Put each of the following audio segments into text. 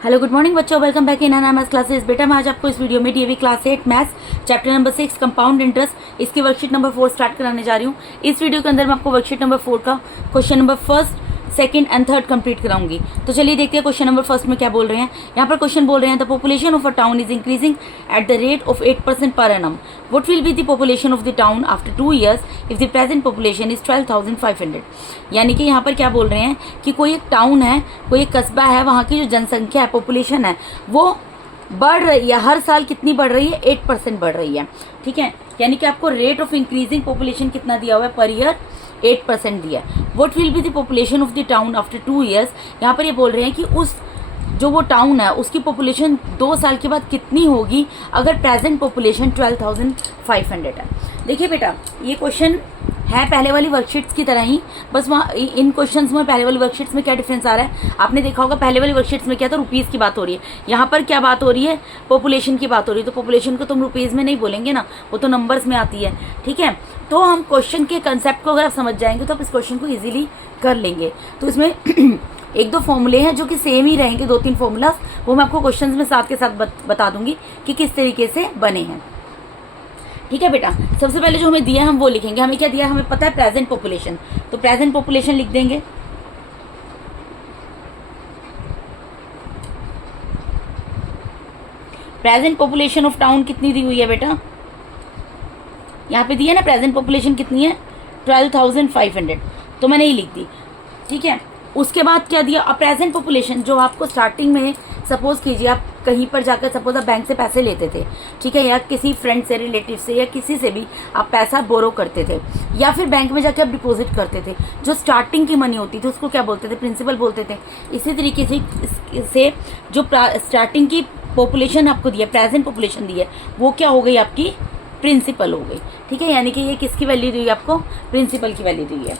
Hello good morning बच्चों, welcome back in NMS classes. बेटा मैं आज आपको इस वीडियो में DAV class 8 maths chapter number 6 compound interest इसकी वर्कशीट नंबर 4 स्टार्ट कराने जा रही हूँ। इस वीडियो के अंदर मैं आपको वर्कशीट नंबर 4 का question number first, second and third complete कराऊंगी। तो चलिए देखते हैं क्वेश्चन नंबर फर्स्ट में क्या बोल रहे हैं। यहाँ पर क्वेश्चन बोल रहे हैं the population of a town is increasing at the rate of 8% पर annum. What will be the population of the town after 2 years if the present population is 12,500। यानी कि यहाँ पर क्या बोल रहे हैं कि कोई एक टाउन है, कोई एक कस्बा है, वहाँ की जो जनसंख्या है, पॉपुलेशन है, वो बढ़ रही है। हर साल कितनी बढ़ रही है? 8% बढ़ रही है। ठीक है, यानी कि आपको रेट ऑफ इंक्रीजिंग पॉपुलेशन कितना दिया हुआ है? पर ईयर 8% दिया है। What will be the population of the town after 2 years। यहाँ पर ये बोल रहे हैं कि उस जो वो टाउन है उसकी पॉपुलेशन 2 साल के बाद कितनी होगी अगर प्रेजेंट पॉपुलेशन 12,500 है। देखिए बेटा, ये क्वेश्चन है पहले वाली वर्कशीट्स की तरह ही, बस वहाँ इन क्वेश्चंस में पहले वाली वर्कशीट्स में क्या डिफरेंस आ रहा है आपने देखा होगा। पहले वाली वर्कशीट्स में क्या था? रुपीज़ की बात हो रही है। यहाँ पर क्या बात हो रही है? पॉपुलेशन की बात हो रही है। तो पॉपुलेशन को तुम रुपीज़ में नहीं बोलेंगे ना, वो तो नंबर्स में आती है। ठीक है, तो हम क्वेश्चन के कंसेप्ट को अगर आप समझ जाएंगे तो आप इस क्वेश्चन को ईजिली कर लेंगे। तो इसमें एक दो फॉर्मूले हैं जो कि सेम ही रहेंगे, 2-3 फॉर्मूलाज, वो मैं आपको क्वेश्चंस में साथ के साथ बता दूंगी कि किस तरीके से बने हैं। ठीक है बेटा, सबसे पहले जो हमें दिया है हम वो लिखेंगे। हमें क्या दिया है? हमें पता है प्रेजेंट पॉपुलेशन, तो प्रेजेंट पॉपुलेशन लिख देंगे। प्रेजेंट पॉपुलेशन ऑफ टाउन कितनी दी हुई है बेटा? यहाँ पे दी है ना प्रेजेंट पॉपुलेशन कितनी है? 12,500, तो मैंने ही लिख दी। ठीक है, उसके बाद क्या दिया? अब प्रेजेंट पॉपुलेशन जो आपको स्टार्टिंग में, सपोज कीजिए आप कहीं पर जाकर, सपोज आप बैंक से पैसे लेते थे, ठीक है, या किसी फ्रेंड से, रिलेटिव से, या किसी से भी आप पैसा बोरो करते थे, या फिर बैंक में जाकर आप डिपॉजिट करते थे, जो स्टार्टिंग की मनी होती थी उसको क्या बोलते थे? प्रिंसिपल बोलते थे। इसी तरीके से जो स्टार्टिंग की पॉपुलेशन आपको दी है, प्रेजेंट पॉपुलेशन दी है, वो क्या हो गई? आपकी प्रिंसिपल हो गई। ठीक है, यानी कि ये किसकी वैल्यू दी है आपको? प्रिंसिपल की वैल्यू दी है।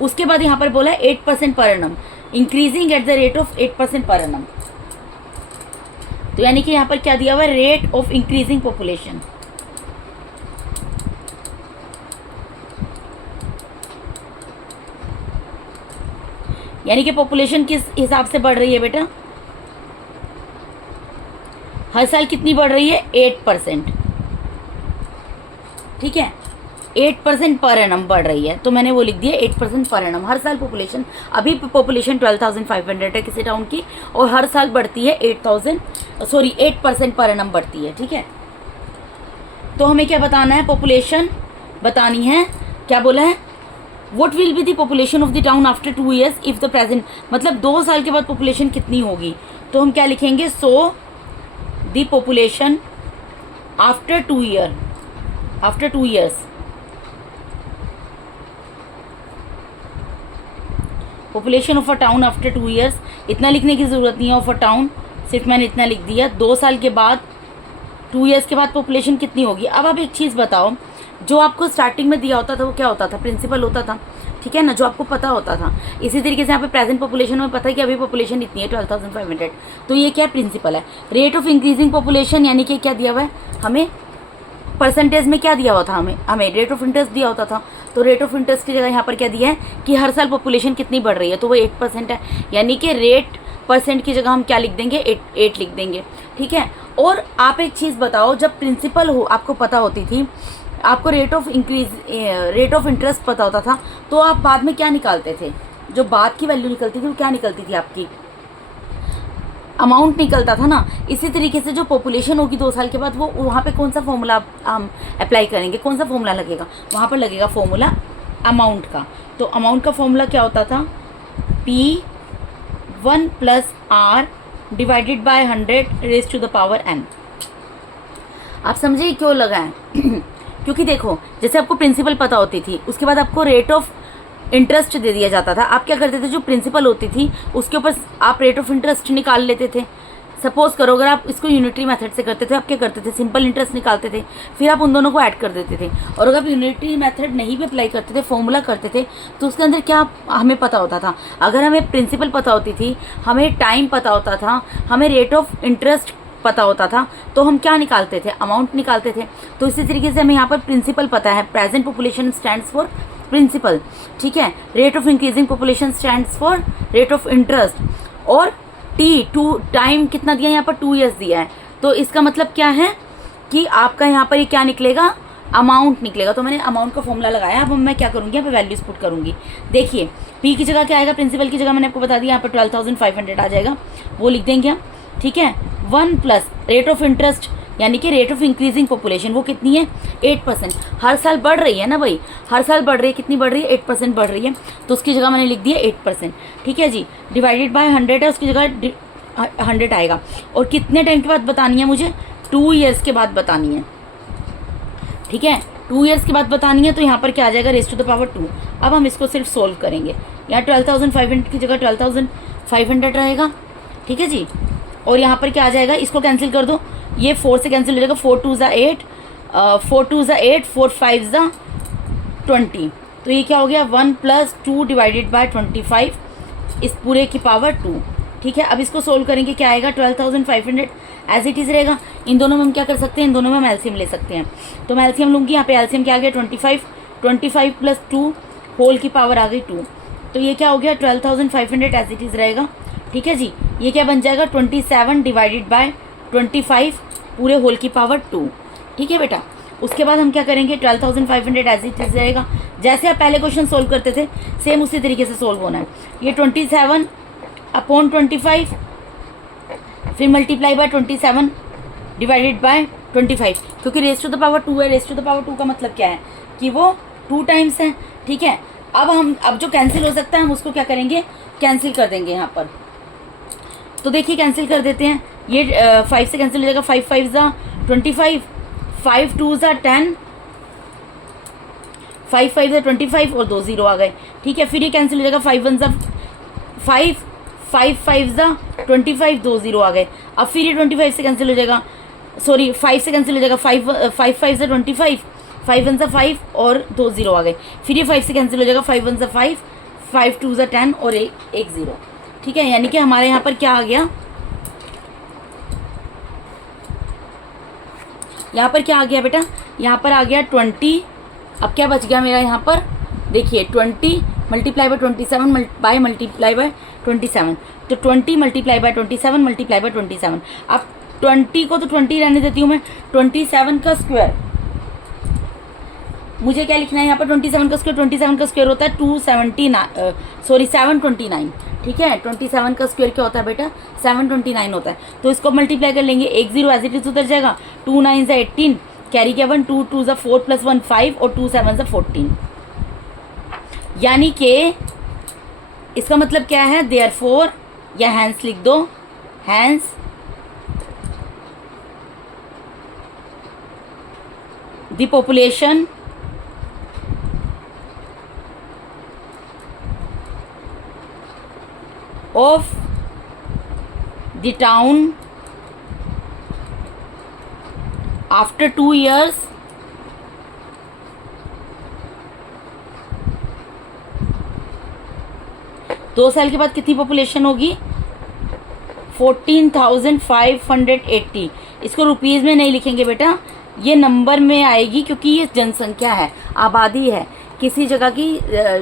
उसके बाद यहाँ पर बोला है 8% per annum, increasing at the rate of 8% per annum. तो यानी कि यहाँ पर क्या दिया हुआ है? Rate of increasing population. यानी कि पॉपुलेशन किस हिसाब से बढ़ रही है बेटा? हर साल कितनी बढ़ रही है? 8%। ठीक है, 8% पर एनम बढ़ रही है, तो मैंने वो लिख दिया 8% पर एनम। हर साल पॉपुलेशन, अभी पॉपुलेशन 12,500 है किसी टाउन की, और हर साल बढ़ती है 8% पर एनम बढ़ती है। ठीक है, तो हमें क्या बताना है? पॉपुलेशन बतानी है। क्या बोला है? What will be the population of the town after 2 years if the present, मतलब 2 साल के बाद पॉपुलेशन कितनी होगी। तो हम क्या लिखेंगे? So the population after 2 years, population of a town after 2 years। इतना लिखने की ज़रूरत नहीं है ऑफ अ टाउन, सिर्फ मैंने इतना लिख दिया। 2 साल के बाद, 2 years के बाद पॉपुलेशन कितनी होगी। अब आप एक चीज़ बताओ, जो आपको स्टार्टिंग में दिया होता था वो क्या होता था? प्रिंसिपल होता था। ठीक है ना, जो आपको पता होता था। इसी तरीके से यहाँ पे प्रेजेंट पॉपुलेशन में पता है कि अभी पॉपुलेशन इतनी है 12,500, तो ये क्या प्रिंसिपल है? रेट ऑफ इंक्रीजिंग पॉपुलेशन, यानी कि क्या दिया हुआ है हमें? परसेंटेज में क्या दिया हुआ था हमें रेट ऑफ इंटरेस्ट दिया होता था। तो रेट ऑफ इंटरेस्ट की जगह यहाँ पर क्या दिया है कि हर साल पॉपुलेशन कितनी बढ़ रही है, तो वो 8% है। यानी कि रेट परसेंट की जगह हम क्या लिख देंगे? 8 लिख देंगे। ठीक है, और आप एक चीज़ बताओ, जब प्रिंसिपल हो आपको पता होती थी, आपको रेट ऑफ इंटरेस्ट पता होता था, तो आप बाद में क्या निकालते थे? जो बाद की वैल्यू निकलती थी वो क्या निकलती थी? आपकी अमाउंट निकलता था ना। इसी तरीके से जो पॉपुलेशन होगी 2 साल के बाद, वो वहाँ पे कौन सा फॉर्मूला हम अप्लाई करेंगे? कौन सा फॉर्मूला लगेगा? वहाँ पर लगेगा फॉर्मूला अमाउंट का। तो अमाउंट का फॉर्मूला क्या होता था? P1 + R divided by 100 raise to the power n। आप समझिए क्यों लगा है? क्योंकि देखो, जैसे आपको प्रिंसिपल पता होती थी, उसके बाद आपको रेट ऑफ इंटरेस्ट दे दिया जाता था। आप क्या करते थे? जो प्रिंसिपल होती थी उसके ऊपर आप रेट ऑफ इंटरेस्ट निकाल लेते थे। सपोज करो अगर आप इसको यूनिटरी मेथड से करते थे, आप क्या करते थे? सिंपल इंटरेस्ट निकालते थे, फिर आप उन दोनों को ऐड कर देते थे। और अगर आप यूनिटरी मेथड नहीं भी अप्लाई करते थे, फॉर्मूला करते थे, तो उसके अंदर क्या हमें पता होता था? अगर हमें प्रिंसिपल पता होती थी, हमें टाइम पता होता था, हमें रेट ऑफ इंटरेस्ट पता होता था, तो हम क्या निकालते थे? अमाउंट निकालते थे। तो इसी तरीके से हमें यहाँ पर प्रिंसिपल पता है। Present population stands for principal. ठीक है, rate of increasing population stands for rate of interest, और टी टू टाइम कितना दिया है यहाँ पर 2 ईयर्स दिया है, तो इसका मतलब क्या है कि आपका यहाँ पर ये क्या निकलेगा, अमाउंट निकलेगा। तो मैंने अमाउंट का फॉर्मूला लगाया। अब मैं क्या करूँगी, यहाँ पे वैल्यूज पुट करूँगी। देखिए पी की जगह क्या आएगा, प्रिंसिपल की जगह मैंने आपको बता दिया, यहाँ पर 12,500 आ जाएगा, वो लिख देंगे हम, ठीक है। 1 प्लस रेट ऑफ इंटरेस्ट यानी कि रेट ऑफ इंक्रीजिंग पॉपुलेशन, वो कितनी है 8%, हर साल बढ़ रही है ना भाई, हर साल बढ़ रही है, कितनी बढ़ रही है 8% बढ़ रही है, तो उसकी जगह मैंने लिख दिया 8%, ठीक है जी। डिवाइडेड बाय 100 है, उसकी जगह 100 आएगा। और कितने टाइम के बाद बतानी है मुझे, 2 ईयर्स के बाद बतानी है, ठीक है। 2 ईयर्स के बाद बतानी है, तो यहाँ पर क्या आ जाएगा, रेज़ टू द पावर 2। अब हम इसको सिर्फ सोल्व करेंगे। यहाँ 12,500 की जगह 12,500 रहेगा, ठीक है जी। और यहाँ पर क्या आ जाएगा, इसको कैंसिल कर दो, ये 4 से कैंसिल हो जाएगा, 4 2 ज़ा 8, 4 2 ज़ा 8, 4 5 ज़ा 20, तो ये क्या हो गया 1 प्लस 2 डिवाइडेड बाय 25 इस पूरे की पावर 2, ठीक है। अब इसको सोल्व करेंगे, क्या आएगा 12,500 एज इट इज़ रहेगा। इन दोनों में हम क्या कर सकते हैं, इन दोनों में हम एलसीएम ले सकते हैं, तो मैं एलसीएम लूँगी। यहाँ पे एलसीएम क्या आ गया 25 प्लस 2 होल की पावर आ गई 2, तो ये क्या हो गया 12,500 एज इट इज़ रहेगा, ठीक है जी। ये क्या बन जाएगा 27 डिवाइडेड बाय 25 पूरे होल की पावर 2, ठीक है बेटा। उसके बाद हम क्या करेंगे, 12,500 एज इट इज़ रहेगा, जैसे आप पहले क्वेश्चन सोल्व करते थे सेम उसी तरीके से सोल्व होना है। ये 27 अपॉन 25 फिर मल्टीप्लाई बाय 27 डिवाइडेड बाय 25, क्योंकि रेज़ टू द पावर 2 है, रेज़ टू द पावर 2 का मतलब क्या है कि वो 2 टाइम्स है, ठीक है। अब जो कैंसिल हो सकता है हम उसको क्या करेंगे, कैंसिल कर देंगे यहाँ पर। तो देखिए कैंसिल कर देते हैं, ये 5 से कैंसिल हो जाएगा, 5 5 ज़ा 25, 5 2 ज़ा 10, 5 5 ज़ा 25 और 2 0 आ गए, ठीक है। फिर ये कैंसिल हो जाएगा, 5 1 ज़ा 5, 5 5 ज़ा 25, 2 0 आ गए। अब फिर ये 25 से कैंसिल हो जाएगा, सॉरी 5 से कैंसिल हो जाएगा, 5 5 ज़ा 25, 5 1 ज़ा 5 और 2 0 आ गए। फिर ये 5 से कैंसिल हो जाएगा, 5 1 ज़ा 5, 5 2 ज़ा 10 और एक 0, ठीक है। यानी कि हमारे यहाँ पर क्या आ गया, यहाँ पर क्या आ गया बेटा, यहाँ पर आ गया 20। अब क्या बच गया मेरा यहाँ पर, देखिए 20 multiply by 27 by multiply by 27, तो 20 मल्टीप्लाई बाय 27 मल्टीप्लाई बाय 27। अब 20 को तो 20 रहने देती हूँ मैं, 27 का स्क्वायर, मुझे क्या लिखना है यहाँ पर 27 का स्क्वायर, 27 का स्क्वायर होता है 729, ठीक है। 27 का स्क्वायर क्या होता है बेटा 729 होता है, तो इसको मल्टीप्लाई कर लेंगे, 1 0 एज इट इज उतर जाएगा, 2 9 ज़ा 18 कैरी के 1, 2 2 ज़ा 4 प्लस 1 5 और 2 7 ज़ा 14, यानी कि इसका मतलब क्या है, देयरफॉर या हैंस लिख दो, hence the population of the town after 2 years दो साल के बाद कितनी पॉपुलेशन होगी 14,580। इसको रुपीज़ में नहीं लिखेंगे बेटा, ये नंबर में आएगी, क्योंकि ये जनसंख्या है, आबादी है, किसी जगह की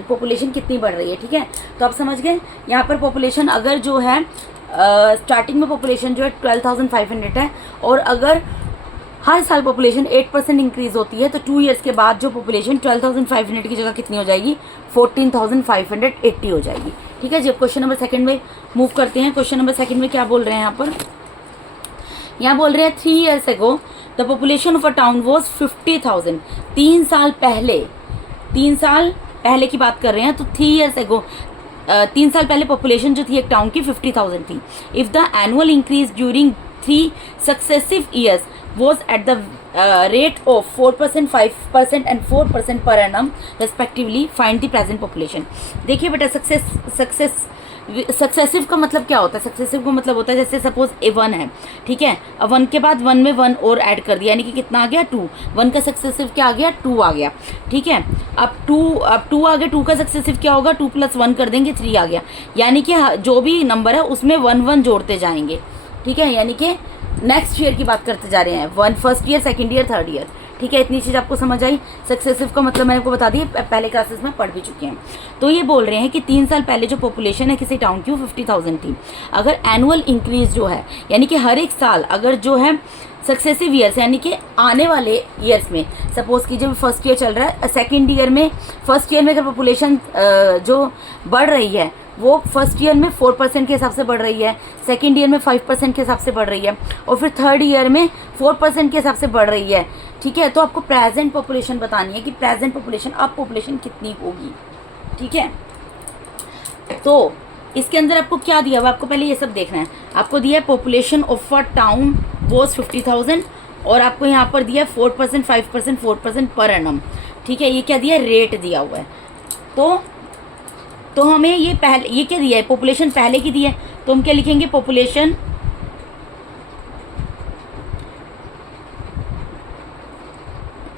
पॉपुलेशन कितनी बढ़ रही है, ठीक है। तो आप समझ गए, यहाँ पर पॉपुलेशन अगर जो है स्टार्टिंग में पॉपुलेशन जो है 12,500 है, और अगर हर साल पॉपुलेशन 8% इंक्रीज होती है, तो 2 ईयर्स के बाद जो पॉपुलेशन 12,500 की जगह कितनी हो जाएगी 14,580 हो जाएगी, ठीक है जी। अब क्वेश्चन नंबर 2 में मूव करते हैं। क्वेश्चन नंबर 2 में क्या बोल रहे हैं यहाँ पर, यहाँ बोल रहे हैं 3 years ago the population of a town was 50,000। 3 साल पहले की बात कर रहे हैं, तो 3 ईयर्स एगो 3 साल पहले पॉपुलेशन जो थी एक टाउन की 50,000 थी। If the annual increase during 3 successive years was at the rate of 4%, 5% and 4% per annum respectively, find the present population। देखिए बेटा सक्सेसिव का मतलब क्या होता है, सक्सेसिव का मतलब होता है जैसे सपोज A1 है, ठीक है। अब 1 के बाद 1 में 1 और ऐड कर दिया, यानी कि कितना आ गया 2। 1 का सक्सेसिव क्या आ गया 2 आ गया, ठीक है। अब 2 आ गया, 2 का सक्सेसिव क्या होगा 2 + 1 कर देंगे 3 आ गया, यानी कि जो भी नंबर है उसमें 1 1 जोड़ते जाएंगे, ठीक है। यानी कि नेक्स्ट ईयर की बात करते जा रहे हैं, 1 first year, second year, third year, ठीक है, इतनी चीज़ आपको समझ आई। सक्सेसिव का मतलब मैंने आपको बता दी, पहले क्लासेस में पढ़ भी चुके हैं। तो ये बोल रहे हैं कि 3 साल पहले जो पॉपुलेशन है किसी टाउन की वो 50,000 थी। अगर एनुअल इंक्रीज जो है, यानी कि हर एक साल अगर जो है सक्सेसिव ईयर्स, यानी कि आने वाले ईयर्स में, सपोज कीजिए फर्स्ट ईयर चल रहा है, सेकेंड ईयर में, फर्स्ट ईयर में अगर पॉपुलेशन जो बढ़ रही है वो फर्स्ट ईयर में 4% के हिसाब से बढ़ रही है, सेकेंड ईयर में 5% के हिसाब से बढ़ रही है, और फिर थर्ड ईयर में 4% के हिसाब से बढ़ रही है। ठीक है, तो आपको प्रेजेंट पॉपुलेशन बतानी है कि प्रेजेंट पॉपुलेशन, अब पॉपुलेशन कितनी होगी। ठीक है, तो इसके अंदर आपको क्या दिया हुआ, आपको पहले ये सब देखना है। आपको दिया है population of a town was 50,000, और आपको यहाँ पर दिया 4%, 5%, 4% पर एनम। ठीक है, ये क्या दिया है, रेट दिया हुआ है। तो हमें ये पहले, ये क्या दिया है, पॉपुलेशन पहले की दी है, तो हम क्या लिखेंगे, पॉपुलेशन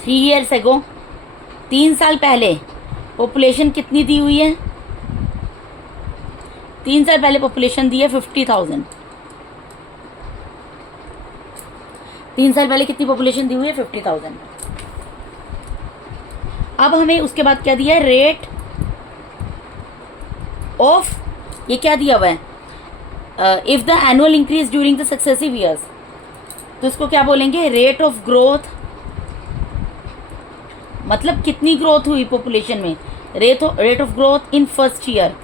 3 ईयर्स एगो, 3 साल पहले पॉपुलेशन कितनी दी हुई है, 3 साल पहले पॉपुलेशन दी है 50,000। 3 साल पहले कितनी पॉपुलेशन दी हुई है, 50,000। अब हमें उसके बाद क्या दिया है, रेट ऑफ, ये क्या दिया हुआ है, if the annual increase during the successive years, तो इसको क्या बोलेंगे, रेट ऑफ ग्रोथ, मतलब कितनी ग्रोथ हुई पॉपुलेशन में, rate of growth in first year.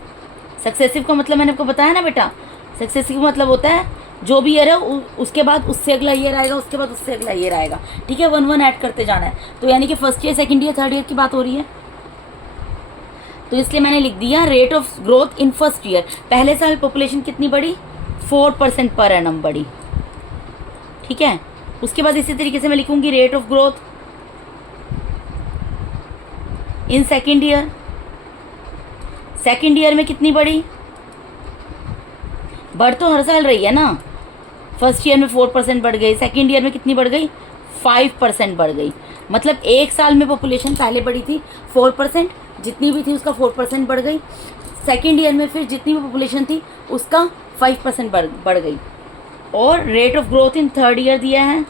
Successive का मतलब मैंने आपको बताया ना बेटा, सक्सेसिव का मतलब होता है जो भी ईयर है उसके बाद उससे अगला ईयर आएगा, उसके बाद उससे अगला ईयर आएगा। ठीक है, 1 1 ऐड करते जाना है। तो यानी कि first year, second year, third year की बात हो रही है, तो इसलिए मैंने लिख दिया rate of growth in first year. पहले साल पॉपुलेशन कितनी बढ़ी, 4% पर एनम बढ़ी। ठीक है, उसके बाद इसी तरीके से मैं लिखूंगी rate of growth in second year. Second year में कितनी बढ़ी, बढ़ तो हर साल रही है ना, फर्स्ट ईयर में 4% बढ़ गई, सेकेंड ईयर में कितनी बढ़ गई, 5% बढ़ गई। मतलब एक साल में पॉपुलेशन पहले बढ़ी थी 4%, जितनी भी थी उसका 4% बढ़ गई। सेकेंड ईयर में फिर जितनी भी पॉपुलेशन थी उसका 5% बढ़ गई। और rate of growth in third year दिया है,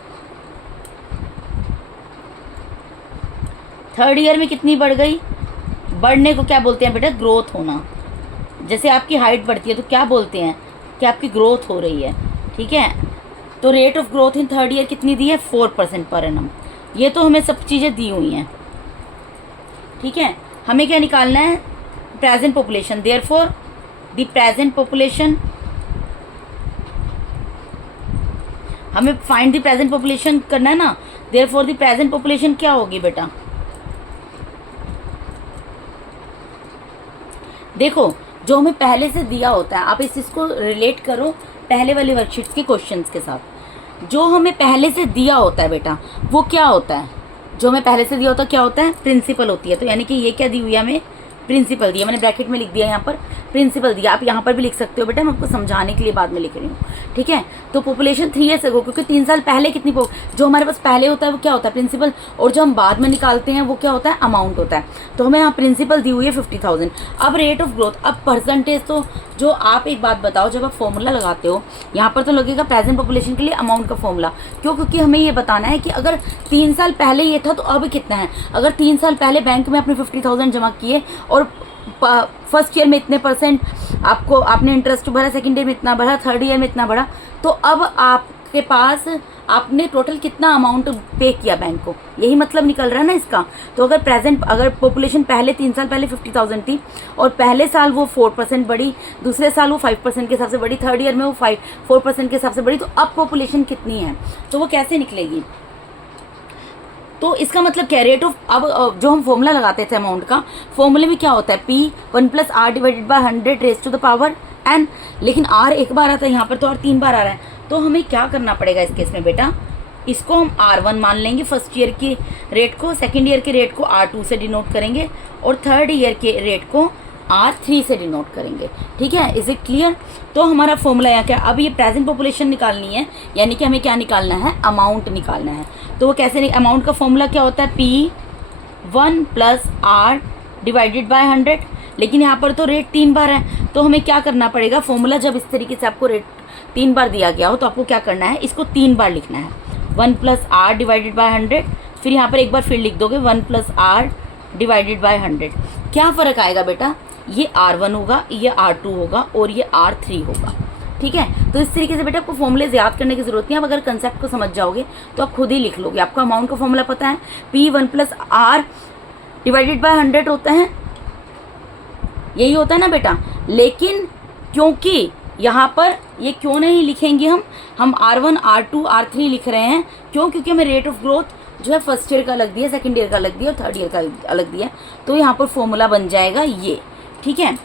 थर्ड ईयर में कितनी बढ़ गई, बढ़ने को क्या बोलते हैं बेटा, ग्रोथ होना। जैसे आपकी हाइट बढ़ती है तो क्या बोलते हैं कि आपकी ग्रोथ हो रही है। ठीक है, तो rate of growth in third year कितनी दी है, 4% पर एनम। ये तो हमें सब चीज़ें दी हुई हैं। ठीक है, हमें क्या निकालना है, present population. Therefore the present population, हमें फाइंड द प्रेजेंट पॉपुलेशन करना है ना। देयरफॉर द प्रेजेंट पॉपुलेशन क्या होगी बेटा, देखो जो हमें पहले से दिया होता है, आप इस चीज़ को रिलेट करो पहले वाले वर्कशीट्स के क्वेश्चंस के साथ। जो हमें पहले से दिया होता है बेटा वो क्या होता है, जो हमें पहले से दिया होता है क्या होता है, प्रिंसिपल होती है। तो यानी कि ये क्या दी हुई है, हमें प्रिंसिपल दिया, मैंने ब्रैकेट में लिख दिया यहाँ पर प्रिंसिपल दिया। आप यहाँ पर भी लिख सकते हो बेटा, मैं आपको समझाने के लिए बाद में लिख रही हूँ। ठीक है, तो पॉपुलेशन 3 ईयर्स अगो, क्योंकि 3 साल पहले कितनी, जो हमारे पास पहले होता है वो क्या होता है, प्रिंसिपल, और जो हम बाद में निकालते हैं वो क्या होता है, अमाउंट होता है। तो हमें यहाँ प्रिंसिपल दी हुई है 50,000। अब रेट ऑफ ग्रोथ, अब परसेंटेज, तो जो आप एक बात बताओ, जब आप फॉर्मूला लगाते हो यहाँ पर तो लगेगा प्रेजेंट पॉपुलेशन के लिए अमाउंट का फॉर्मूला, क्यों, क्योंकि हमें ये बताना है कि अगर 3 साल पहले ये था तो अब कितना है। अगर 3 साल पहले बैंक में आपने 50,000 जमा किए और फर्स्ट ईयर में इतने परसेंट आपको, आपने इंटरेस्ट भरा, सेकेंड ईयर में इतना भरा, थर्ड ईयर में इतना भरा, तो अब आपके पास आपने टोटल कितना अमाउंट पे किया बैंक को, यही मतलब निकल रहा है ना इसका। तो अगर प्रेजेंट, अगर पॉपुलेशन पहले 3 साल पहले 50,000 थी और पहले साल वो 4% बढ़ी, दूसरे साल वो 5% के हिसाब से बढ़ी, थर्ड ईयर में वो 4% के हिसाब से बढ़ी, तो अब पॉपुलेशन कितनी है, तो वो कैसे निकलेगी। तो इसका मतलब क्या, रेट ऑफ, अब जो हम फॉर्मूला लगाते थे अमाउंट का, फॉर्मूले में क्या होता है, P 1 + R divided by 100 raise to the power n। लेकिन R एक बार आता है, यहाँ पर तो R 3 बार आ रहा है। तो हमें क्या करना पड़ेगा इस केस में बेटा, इसको हम R1 मान लेंगे, फर्स्ट ईयर के रेट को, सेकेंड ईयर के रेट को R2 से डिनोट करेंगे, और थर्ड ईयर के रेट को R3 से डिनोट करेंगे। ठीक है, इज इट क्लियर। तो हमारा फॉर्मूला यहाँ क्या, अब ये प्रेजेंट पॉपुलेशन निकालनी है, यानी कि हमें क्या निकालना है, अमाउंट निकालना है। तो वो कैसे, अमाउंट का फॉर्मूला क्या होता है, P1 + R डिवाइडेड बाय 100। लेकिन यहाँ पर तो रेट 3 बार है, तो हमें क्या करना पड़ेगा, फॉर्मूला जब इस तरीके से आपको रेट 3 बार दिया गया हो तो आपको क्या करना है, इसको 3 बार लिखना है। 1 + R डिवाइडेड बाय 100, फिर यहाँ पर एक बार फिर लिख दोगे 1 प्लस आर डिवाइडेड बाय 100। क्या फ़र्क आएगा बेटा, ये R1 होगा, ये R2 होगा और ये R3 होगा। ठीक है, तो इस तरीके से बेटा आपको फॉर्मूले याद करने की जरूरत नहीं है। अब अगर कंसेप्ट को समझ जाओगे तो आप खुद ही लिख लोगे। आपको अमाउंट का फॉर्मूला पता है, P1 plus R divided by 100 होता है, यही होता है ना बेटा। लेकिन क्योंकि यहाँ पर ये क्यों नहीं लिखेंगे हम R1 R2 R3 लिख रहे हैं, क्यों? क्योंकि हमें रेट ऑफ ग्रोथ जो है फर्स्ट ईयर का अलग दिया, सेकंड ईयर का अलग दिया और थर्ड ईयर का अलग दिया, तो यहाँ पर फॉर्मूला बन जाएगा ये। ठीक है,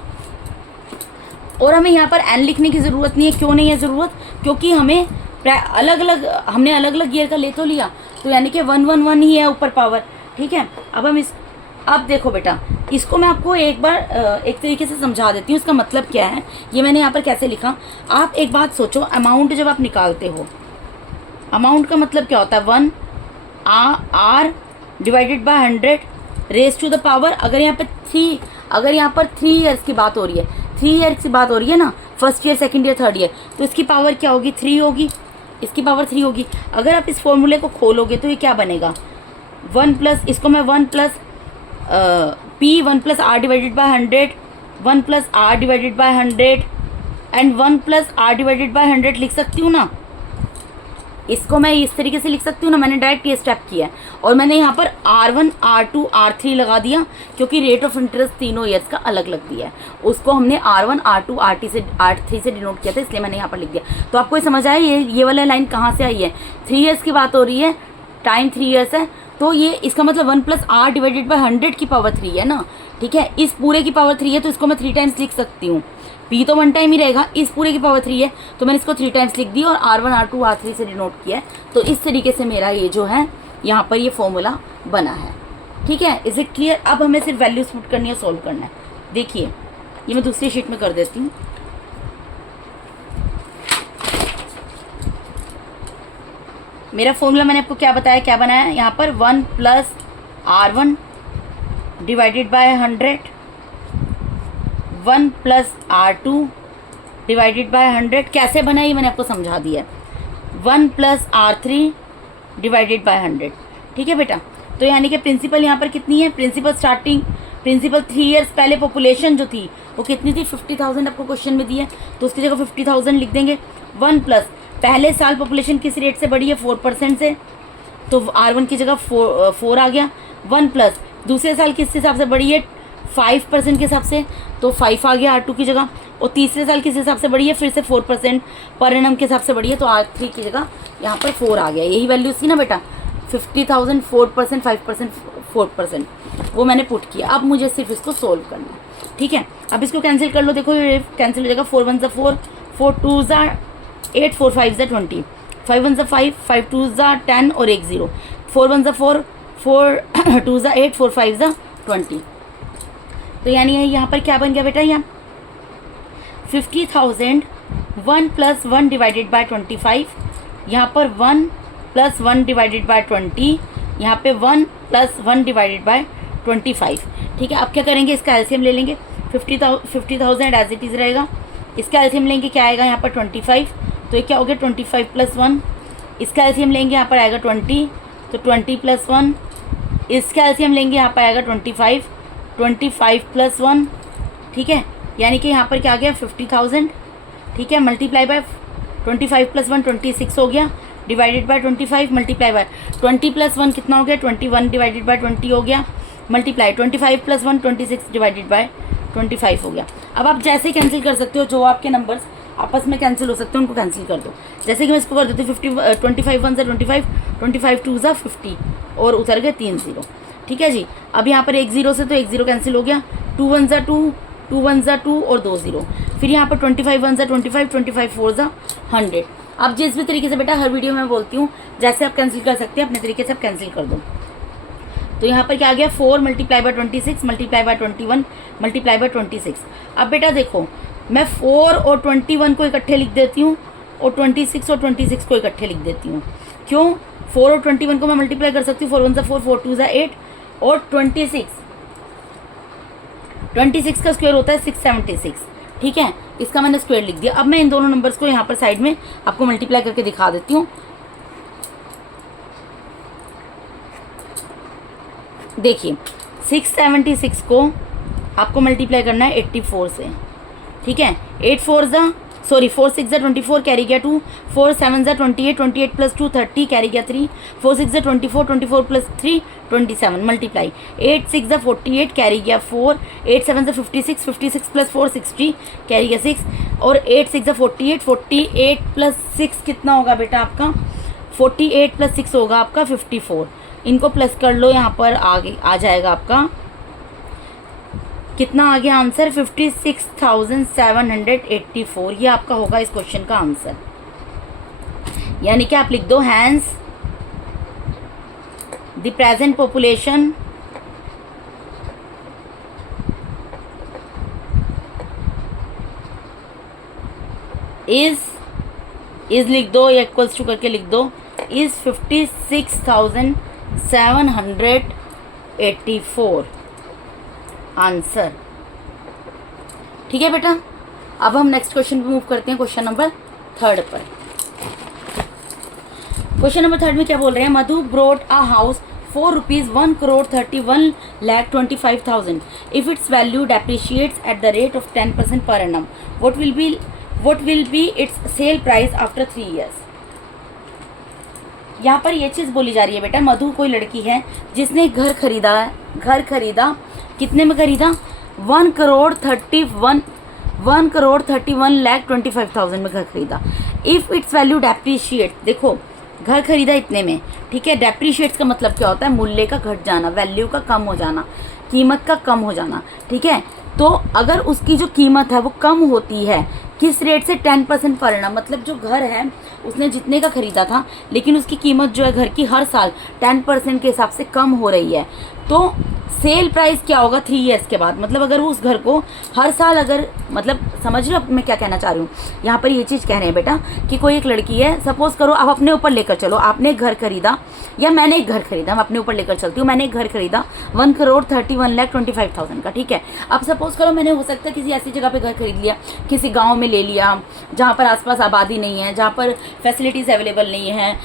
और हमें यहाँ पर एन लिखने की ज़रूरत नहीं है। क्यों नहीं है ज़रूरत? क्योंकि हमने अलग अलग ईयर का ले तो लिया, तो यानी कि 111 ही है ऊपर पावर। ठीक है, अब देखो बेटा, इसको मैं आपको एक बार एक तरीके से समझा देती हूँ, इसका मतलब क्या है, ये मैंने यहाँ पर कैसे लिखा। आप एक बात सोचो, अमाउंट जब आप निकालते हो, अमाउंट का मतलब क्या होता है, 1 R divided by 100 raise to the power. अगर यहाँ पर 3 ईयर्स की बात हो रही है, 3 ईयर्स की बात हो रही है ना, first year second year third year, तो इसकी पावर क्या होगी, 3 होगी, इसकी पावर 3 होगी। अगर आप इस फॉर्मूले को खोलोगे तो ये क्या बनेगा, 1 प्लस, इसको मैं 1 plus P1 plus R divided by 100, 1 plus R divided by 100 and 1 plus R divided by 100 लिख सकती हूँ ना। इसको मैं इस तरीके से लिख सकती हूँ ना, मैंने डायरेक्ट ये स्टेप किया है। और मैंने यहाँ पर R1 R2 R3 लगा दिया, क्योंकि रेट ऑफ इंटरेस्ट तीनों ईयर्स का अलग अलग दिया है, उसको हमने R1 R2 R3 से डिनोट किया था, इसलिए मैंने यहाँ पर लिख दिया। तो आपको ये समझ आया ये वाला लाइन कहाँ से आई है, 3 ईयर्स की बात हो रही है, टाइम 3 ईयर्स है, तो ये इसका मतलब 1 प्लस आर डिवाइडेड बाय 100 की पावर 3 है ना। ठीक है, इस पूरे की पावर 3 है, तो इसको मैं 3 टाइम्स लिख सकती हूँ। P तो 1 टाइम ही रहेगा, इस पूरे की पावर 3 है, तो मैंने इसको 3 टाइम्स लिख दी और R1 R2 R3 से डिनोट किया है। तो इस तरीके से मेरा ये जो है यहाँ पर ये फॉर्मूला बना है। ठीक है, इज इट क्लियर? अब हमें सिर्फ वैल्यूज पुट करनी है, सॉल्व करना है। देखिए, ये मैं दूसरी शीट में कर देती हूँ। मेरा फॉर्मूला मैंने आपको क्या बताया, क्या बनाया यहाँ पर, 1 plus R1 divided by 100, 1 plus R2 divided by 100। कैसे बना ये मैंने आपको समझा दिया, 1 प्लस R3 डिवाइडेड बाय 100। ठीक है बेटा, तो यानी कि प्रिंसिपल यहाँ पर कितनी है, प्रिंसिपल 3 ईयर्स पहले पॉपुलेशन जो थी वो कितनी थी, 50,000 आपको क्वेश्चन में दी है, तो उसकी जगह 50,000 लिख देंगे। 1 प्लस पहले साल पॉपुलेशन किस रेट से बढ़ी है, 4% से, तो R1 की जगह 4 आ गया। 1 प्लस दूसरे साल किस हिसाब से बढ़ी है, 5% के हिसाब से, तो 5 आ गया R2 की जगह। और तीसरे साल किस हिसाब से बढ़ी है, फिर से 4% पर एनम के हिसाब से बढ़ी है, तो R3 की जगह यहाँ पर 4 आ गया। यही वैल्यूज थी ना बेटा, 50,000 4%, 5% 4%, वो मैंने पुट किया। अब मुझे सिर्फ इसको सोल्व करना है। ठीक है, अब इसको कैंसिल कर लो, देखो ये कैंसिल हो जाएगा, 4 1 4, 4 2 8, 4 5 20, 5 1 5, 5 2 10 और 1 0, 4 1 4, 4 2 8, 4 5 20। तो यानी यहाँ पर क्या बन गया बेटा, यहाँ 50,000 1 प्लस 1 डिवाइडेड बाय 25, यहाँ पर 1 प्लस 1 डिवाइडेड बाय 20, यहाँ पे 1 प्लस 1 डिवाइडेड बाय 25। ठीक है, अब क्या करेंगे, इसका एलसीएम ले लेंगे। 50,000 एज इट इज़ रहेगा, इसका एलसीएम लेंगे, क्या आएगा यहाँ पर 25, तो ये क्या हो गया 25 प्लस 1। इसका एलसीएम लेंगे, यहाँ पर आएगा 20, तो 20 प्लस 1। इसका एलसीएम लेंगे, यहाँ पर आएगा 25, 25 प्लस 1। ठीक है, यानी कि यहाँ पर क्या आ गया 50,000। ठीक है, मल्टीप्लाई बाय 25 प्लस 1 26 हो गया, divided by 25 multiply by 20 plus 1 कितना हो गया, 21 डिवाइडेड बाय 20 हो गया, मल्टीप्लाई 25 प्लस 1 26 डिवाइडेड बाय 25 हो गया। अब आप जैसे कैंसिल कर सकते हो, जो आपके नंबर्स आपस में कैंसिल हो सकते हैं उनको कैंसिल कर दो। जैसे कि मैं इसको कर देती हूँ 25 1 से 25, 25 2 ज़ा 50 और उतर गए 3 0। ठीक है जी, अब यहाँ पर 1 0 से तो 1 0 कैंसिल हो गया, 2 1 ज़ा 2, 2 1 ज़ा 2 और 2 0। फिर यहाँ पर 25 1 ज़ा 25, 25 4 ज़ा 100। अब जिस भी तरीके से बेटा हर वीडियो में बोलती हूँ, जैसे आप कैंसिल कर सकते हैं अपने तरीके से आप कैंसिल कर दो। तो यहाँ पर क्या आ गया 4 multiply by 26 multiply by 21 multiply by 26। अब बेटा देखो, मैं 4 और 21 को इकट्ठे लिख देती हूँ और 26 और 26 को इकट्ठे लिख देती हूँ। क्यों, 4 और 21 को मैं मल्टीप्लाई कर सकती हूँ, 4 1 ज़ा 4, 4 2 ज़ा 8 और 26 का स्क्वायर होता है 676। ठीक है, इसका मैंने स्क्वायर लिख दिया। अब मैं इन दोनों नंबर्स को यहाँ पर साइड में आपको मल्टीप्लाई करके दिखा देती हूँ। देखिए 676 को आपको मल्टीप्लाई करना है 84 से, ठीक है। 4 6 24 कैरी गया 2, 4 7 28, 28 प्लस 2 30 कैरी गया 3, 4 6 24, 24 प्लस 3 27 मल्टीप्लाई 8 6 48 कैरी गया 4, 8 7 56, 56 प्लस 4 60 कैरी गया 6 और 8 6 48, 48 प्लस 6 कितना होगा बेटा आपका 48 प्लस 6 होगा आपका 54। इनको प्लस कर लो, यहाँ पर आगे आ जाएगा आपका कितना आ गया आंसर 56,784। ये आपका होगा इस क्वेश्चन का आंसर। यानी कि आप लिख दो hence the present population is लिख दो या इक्वल्स टू करके लिख दो इज 56,784 आंसर। ठीक है बेटा, अब हम नेक्स्ट क्वेश्चन पे मूव करते हैं, क्वेश्चन नंबर 3 पर। क्वेश्चन नंबर 3 में क्या बोल रहे हैं, Madhu brought a house for rupees 1,31,25,000 if its value depreciates at the rate of 10% per annum, what will be its sale price after 3 years। यहाँ पर ये चीज बोली जा रही है बेटा, मधु कोई लड़की है जिसने घर खरीदा कितने में खरीदा 1,31,25,000 में घर खरीदा। इफ इट्स वैल्यू डेप्रिशिएट, देखो घर खरीदा इतने में, ठीक है। डेप्रिशिएट्स का मतलब क्या होता है, मूल्य का घट जाना, वैल्यू का कम हो जाना, कीमत का कम हो जाना, ठीक है। तो अगर उसकी जो कीमत है वो कम होती है किस रेट से 10% पर एनम, मतलब जो घर है उसने जितने का खरीदा था लेकिन उसकी कीमत जो है घर की हर साल 10% के हिसाब से कम हो रही है, तो सेल प्राइस क्या होगा 3 years के बाद। मतलब अगर वो उस घर को हर साल अगर, मतलब समझ लो मैं क्या कहना चाह रही हूँ, यहाँ पर ये चीज़ कह रहे हैं बेटा कि कोई एक लड़की है, सपोज करो आप अपने ऊपर लेकर चलो, आपने एक घर खरीदा या मैंने एक घर खरीदा, मैं अपने ऊपर लेकर चलती हूँ, मैंने एक घर खरीदा 1,31,25,000 का, ठीक है। अब सपोज करो मैंने हो सकता है किसी ऐसी जगह पे घर खरीद लिया, किसी गाँव में ले लिया जहाँ पर आसपास आबादी नहीं है, जहाँ पर फैसिलिटीज़ अवेलेबल नहीं है,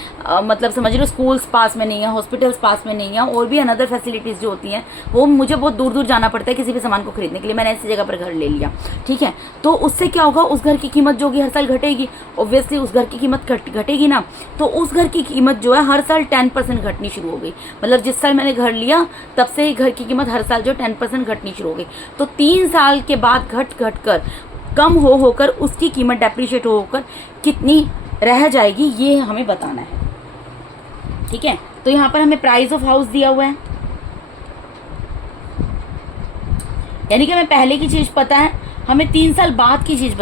मतलब समझ लो स्कूल्स पास में नहीं है, हॉस्पिटल्स पास में नहीं है, और भी अनदर फैसिलिटीज़ जो होती हैं वो मुझे बहुत दूर दूर जाना पड़ता है किसी भी सामान को खरीदने के लिए, मैंने ऐसी जगह पर घर ले लिया, ठीक है। तो उससे क्या होगा, उस घर की कीमत जो होगी हर साल घटेगी, ऑब्वियसली उस घर की कीमत घटेगी ना, तो उस घर की कीमत जो है हर साल 10% घटनी शुरू हो गई। मतलब जिस साल मैंने घर लिया तब से घर की कीमत हर साल जो 10% घटनी शुरू हो गई, तो 3 साल के बाद घट कर कम होकर उसकी कीमत डेप्रिशिएट होकर कितनी रह जाएगी, ये हमें बताना है, ठीक है। तो यहाँ पर हमें प्राइस ऑफ हाउस दिया हुआ है, यानी कि हमें पहले की चीज़ पता है, हमें 3 साल बाद की चीज़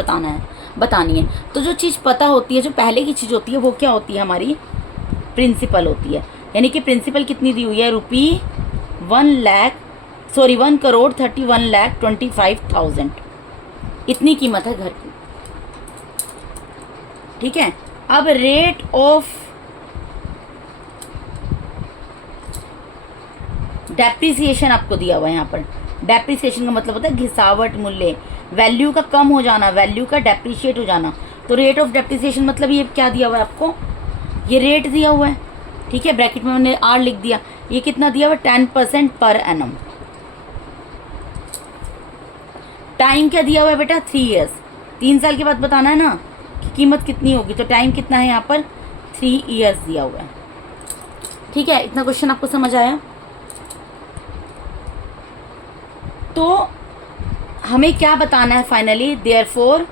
बतानी है। तो जो चीज़ पता होती है, जो पहले की चीज़ होती है, वो क्या होती है, हमारी प्रिंसिपल होती है। यानी कि प्रिंसिपल कितनी दी हुई है, 1,31,25,000 इतनी कीमत है घर की, ठीक है। अब रेट ऑफ डेप्रिसिएशन आपको दिया हुआ है। यहाँ पर डेप्रिसिएशन का मतलब होता है घिसावट, मूल्य, वैल्यू का कम हो जाना, वैल्यू का डेप्रिशिएट हो जाना। तो रेट ऑफ डेप्रिसिएशन मतलब ये क्या दिया हुआ है आपको, ये रेट दिया हुआ है, ठीक है। ब्रैकेट में मैंने आर लिख दिया। ये कितना दिया हुआ है 10% पर एनम। टाइम क्या दिया हुआ है बेटा 3 years, 3 साल के बाद बताना है ना कि कीमत कितनी होगी, तो टाइम कितना है यहाँ पर 3 years दिया हुआ है, ठीक है। इतना क्वेश्चन आपको समझ आया। तो हमें क्या बताना है फाइनली, देयरफॉर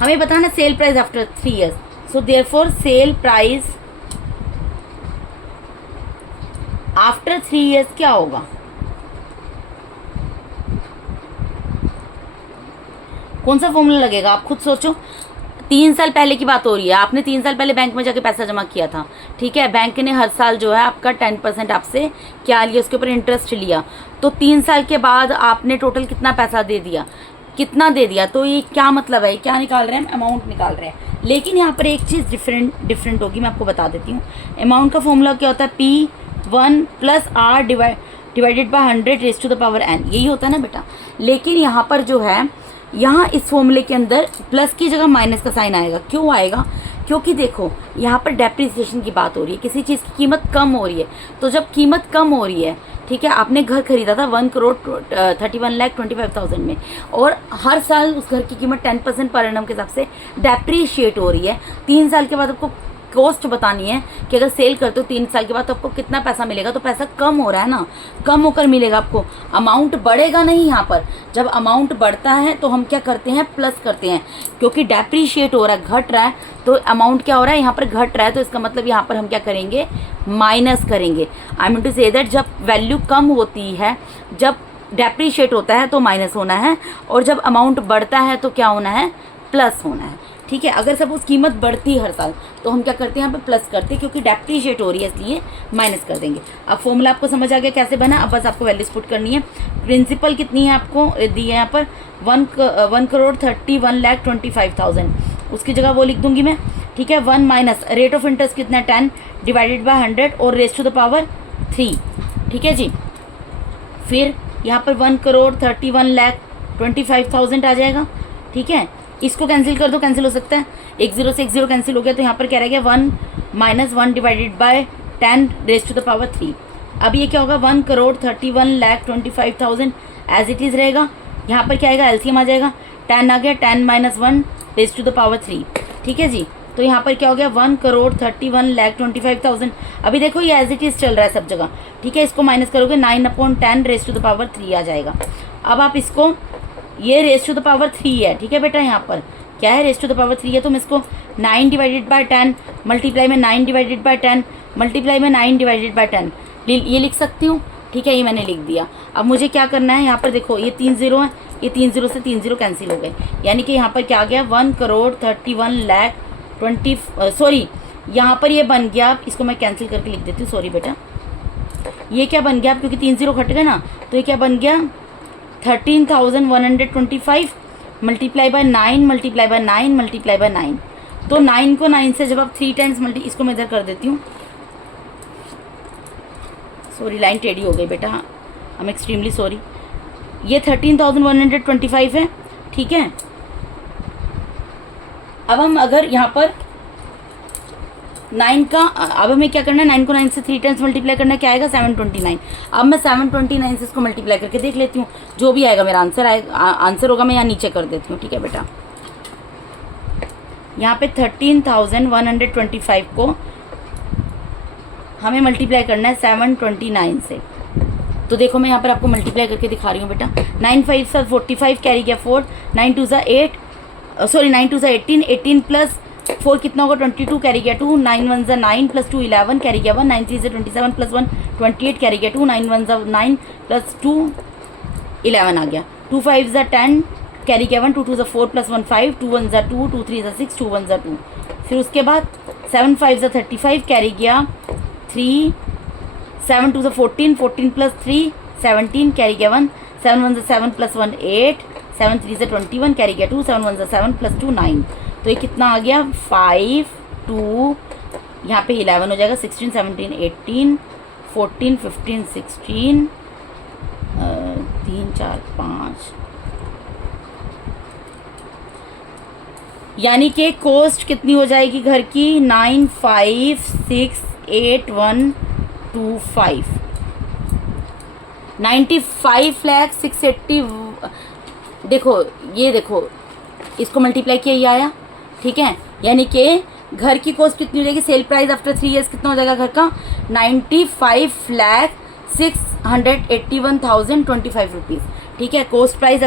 हमें बताना cell price after 3 years। So therefore cell price after 3 years क्या होगा, कौन सा फॉर्मूला लगेगा, आप खुद सोचो। 3 साल पहले की बात हो रही है, आपने 3 साल पहले बैंक में जाके पैसा जमा किया था, ठीक है। बैंक ने हर साल जो है आपका 10% आपसे क्या लिया, उसके ऊपर इंटरेस्ट लिया। तो 3 साल के बाद आपने टोटल कितना पैसा दे दिया, कितना दे दिया। तो ये क्या मतलब है, क्या निकाल रहे हैं, अमाउंट निकाल रहे हैं। लेकिन यहाँ पर एक चीज़ डिफरेंट होगी, मैं आपको बता देती हूँ। अमाउंट का फॉर्मूला क्या होता है, P1 + R divided by 100 raised to the power n, यही होता है ना बेटा। लेकिन यहाँ पर जो है, यहाँ इस फॉर्मूले के अंदर प्लस की जगह माइनस का साइन आएगा। क्यों आएगा, क्योंकि देखो यहाँ पर डेप्रिसिएशन की बात हो रही है, किसी चीज़ की कीमत कम हो रही है। तो जब कीमत कम हो रही है ठीक है, आपने घर खरीदा था 1,31,25,000 में, और हर साल उस घर की कीमत 10% पर एनम के हिसाब से डेप्रीशिएट हो रही है। 3 साल के बाद आपको कॉस्ट बतानी है कि अगर सेल करते हो 3 साल के बाद तो आपको कितना पैसा मिलेगा। तो पैसा कम हो रहा है ना, कम होकर मिलेगा आपको, अमाउंट बढ़ेगा नहीं। यहाँ पर जब अमाउंट बढ़ता है तो हम क्या करते हैं, प्लस करते हैं, क्योंकि डेप्रीशिएट हो रहा है, घट रहा है, तो अमाउंट क्या हो रहा है, यहाँ पर घट रहा है, तो इसका मतलब यहाँ पर हम क्या करेंगे, माइनस करेंगे। I mean to say that जब वैल्यू कम होती है, जब डेप्रीशिएट होता है तो माइनस होना है, और जब अमाउंट बढ़ता है तो क्या होना है, प्लस होना है। ठीक है, अगर सपोज कीमत बढ़ती है हर साल तो हम क्या करते हैं, यहाँ पे प्लस करते हैं, क्योंकि डेप्रीशिएट हो रही है इसलिए माइनस कर देंगे। अब फॉर्मूला आपको समझ आ गया कैसे बना। अब बस आपको वैल्यूज पुट करनी है। प्रिंसिपल कितनी है आपको दी है यहाँ पर 1,31,25,000, उसकी जगह वो लिख दूंगी मैं। ठीक है, 1 माइनस रेट ऑफ इंटरेस्ट कितना है 10 डिवाइडेड बाय 100 और रेज टू द पावर 3। ठीक है जी, फिर यहाँ पर 1,31,25,000 आ जाएगा। ठीक है, इसको कैंसिल कर दो, कैंसिल हो सकता है, 1 0 से 1 0 कैंसिल हो गया, तो यहाँ पर क्या रहेगा 1 minus 1 divided by 10 raise to the power 3। अब ये क्या होगा, 1,31,25,000 एज इट इज रहेगा। यहाँ पर क्या आएगा, एलसीएम आ जाएगा, 10 आ गया, 10 minus 1 raise to the power 3। ठीक है जी, तो यहाँ पर क्या हो गया 1,31,25,000। अभी देखो ये एज इट इज चल रहा है सब जगह। ठीक है, इसको माइनस करोगे 9/10 रेज टू द पावर 3 आ जाएगा। अब आप इसको, ये रेज टू द पावर 3 है। ठीक है बेटा, यहाँ पर क्या है, रेज टू द पावर 3 है, तो मैं इसको 9 डिवाइडेड बाय 10 मल्टीप्लाई में 9 डिवाइडेड बाय 10 मल्टीप्लाई में 9 डिवाइडेड बाय 10 ये लिख सकती हूँ। ठीक है, ये मैंने लिख दिया। अब मुझे क्या करना है, यहाँ पर देखो ये 3 0 है, ये 3 0 से 3 0 कैंसिल हो गए, यानी कि यहाँ पर क्या आ गया 1,31,20 सॉरी, यहाँ पर ये बन गया, इसको मैं कैंसिल करके लिख देती हूँ, सॉरी बेटा, ये क्या बन गया, क्योंकि 3 0 घट गए ना, तो ये क्या बन गया 13,125 multiply by 9 multiply by 9 multiply by 9। तो 9 को 9 से जब आप 3 टाइम्स इसको मैं इधर कर देती हूँ, सॉरी लाइन टेढ़ी हो गई बेटा, आई एम एक्सट्रीमली सॉरी। ये 13,125 है। ठीक है, अब हम अगर यहाँ पर 9 का, अब हमें क्या करना है, 9 को 9 से 3 टाइम्स मल्टीप्लाई करना है, क्या आएगा 729। अब मैं 729 से इसको मल्टीप्लाई करके देख लेती हूँ, जो भी आएगा मेरा आंसर होगा, मैं यहाँ नीचे कर देती हूँ। ठीक है बेटा, यहाँ पे 13,125 को हमें मल्टीप्लाई करना है 729 से। तो देखो मैं यहाँ पर आपको मल्टीप्लाई करके दिखा रही हूँ बेटा। 9 5 सा 45 कैरी गया 4, 9 2 सा 8, सॉरी 9 2 सा 18, 18 प्लस 4 कितना होगा 22 कैरी गया 2, 9 1 सा 9 प्लस 2 11 कैरी गया 1, 9 3 से 27 प्लस 1 28 कैरी गया 2, 9 1 सा 9 प्लस 2 11 आ गया, 2 5 सा 10 कैरी गया 1, 2 2 सा 4 प्लस 1 5, 2 1 सा 2, 2 3 सा 6, 2 1 सा 2। फिर उसके बाद 7 5 सा 35 कैरी गया 3, 7 2 सा 14, 14 प्लस 3 17 कैरी गया 1, 7 1 सा 7 प्लस 1 8, 7 3 से 21 कैरी गया 2, 7 1 सा 7 प्लस 2 9। तो ये कितना आ गया 5 2, यहाँ पे 11 हो जाएगा, 16 17 18 14 15 16 3 4 5, यानी कि कॉस्ट कितनी हो जाएगी घर की 9568125, 95,680। देखो ये देखो, इसको मल्टीप्लाई किया ये आया। ठीक है, यानी कि घर की कॉस्ट कितनी हो जाएगी, सेल प्राइस आफ्टर 3 ईयर्स कितना हो जाएगा घर का 95,681,025 रुपीज़। ठीक है, कॉस्ट प्राइस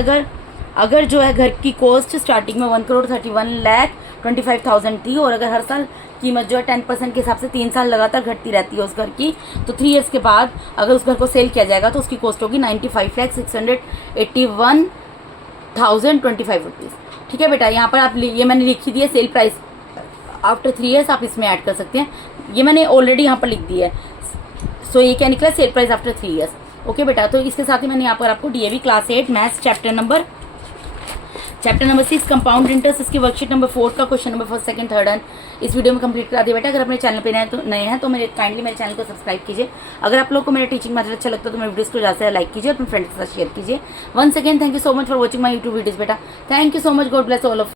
अगर जो है घर की कॉस्ट स्टार्टिंग में 1,31,25,000 थी, और अगर हर साल कीमत जो है 10% के हिसाब से 3 साल लगातार घटती रहती है उस घर की, तो 3 ईयर्स के बाद अगर उस घर को सेल किया जाएगा तो उसकी कॉस्ट होगी 95,681,025 रुपीज़। ठीक है बेटा, यहाँ पर आप ये मैंने लिखी दी है सेल प्राइस आफ्टर 3 ईयर्स, आप इसमें ऐड कर सकते हैं, ये मैंने ऑलरेडी यहाँ पर लिख दी है। सो ये क्या निकला, cell price after 3 years. Okay बेटा, तो इसके साथ ही मैंने यहाँ पर आपको DAV class 8 maths chapter number 6 compound interest, इसकी वर्कशीट नंबर 4 का question number 1st 2nd 3rd and इस वीडियो में कंप्लीट करा दिया बेटा। अगर अपने चैनल पे नए हैं तो काइंडली मेरे चैनल को सब्सक्राइब कीजिए। अगर आप लोग को मेरा टीचिंग मैथड अच्छा लगता है तो मेरे वीडियोस को ज़्यादा से लाइक कीजिए और अपने फ्रेंड्स के साथ शेयर कीजिए। Once again thank you so much for watching my YouTube videos बेटा। Thank you so much, God bless all of